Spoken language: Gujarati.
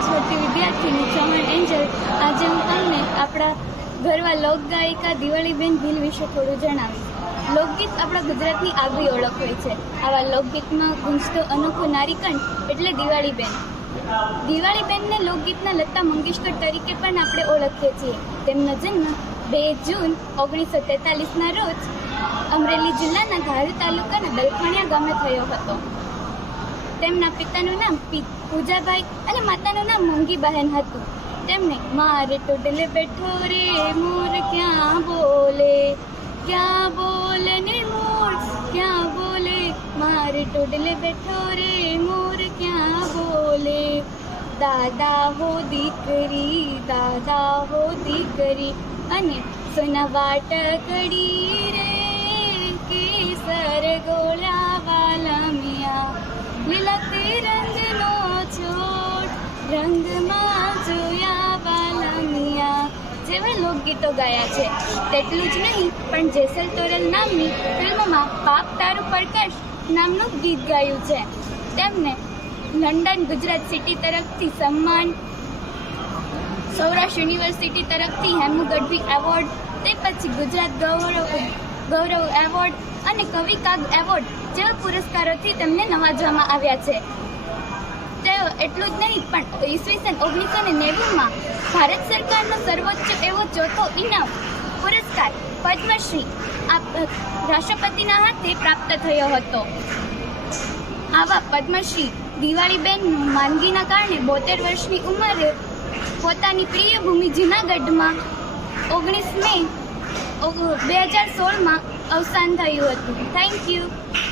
ક્લાસ 4 વિદ્યાર્થીની ચૌહાણ એન્જલ. આજે હું તમને આપણા ઘરવા લોકગાયિકા દિવાળીબેન ભીલ વિશે થોડું જણાવીશ. લોકગીત આપણા ગુજરાતની આગવી ઓળખ હોય છે. આવા લોકગીતમાં ગુંજતો અનોખો નારીકંઠ એટલે દિવાળીબેન. દિવાળીબેનને લોકગીતના લતા મંગેશકર તરીકે પણ આપણે ઓળખીએ છીએ. તેમનો જન્મ 2 જૂન 1943ના રોજ અમરેલી જિલ્લાના ધારી તાલુકાના દલખાણિયા ગામે થયો હતો. તેમના પિતાનું નામ પૂજાભાઈ અને માતાનું નામ મોંઘીબહેન હતું. તેમને મારે ટોડલે બેઠો રે મોર ક્યાં બોલે ને મોર ક્યાં બોલે, મારે ટોડલે બેઠો રે મોર ક્યાં બોલે, દાદા હો દીકરી અને સોના વાટકડી રે કેસર ગોળા વાલા મિયા, લીલા તિરંગનો છોડ રંગમાં જોયા વાલા મિયા જેવા લોકગીતો ગાયા છે. તેટલું જ નહીં પણ જેસલ તોરલ નામની ફિલ્મમાં બાપ તારું પ્રકાશ નામનું ગીત ગાયું છે. તેમને લંડન ગુજરાત સિટી તરફથી સન્માન, સૌરાષ્ટ્ર યુનિવર્સિટી તરફથી હેમુ ગઢવી એવોર્ડ, તે પછી ગુજરાત ગૌરવ એવોર્ડ અને કવિ કાગ એવોર્ડ જેવા પુરસ્કારોથી તેમને નવાજવામાં આવ્યા છે. તેઓ એટલું જ નહીં પણ ઈસવીસન 1990માં ભારત સરકારનો સર્વોચ્ચ એવો ચોથો ઇનામ પુરસ્કાર પદ્મશ્રી રાષ્ટ્રપતિના હાથે પ્રાપ્ત થયો હતો. આવા પદ્મશ્રી દિવાળીબેનનું માંદગીના કારણે 72 વર્ષની ઉંમરે પોતાની પ્રિય ભૂમિ જૂનાગઢમાં 19 મે 2016માં અવસાન થયું હતું. Thank you.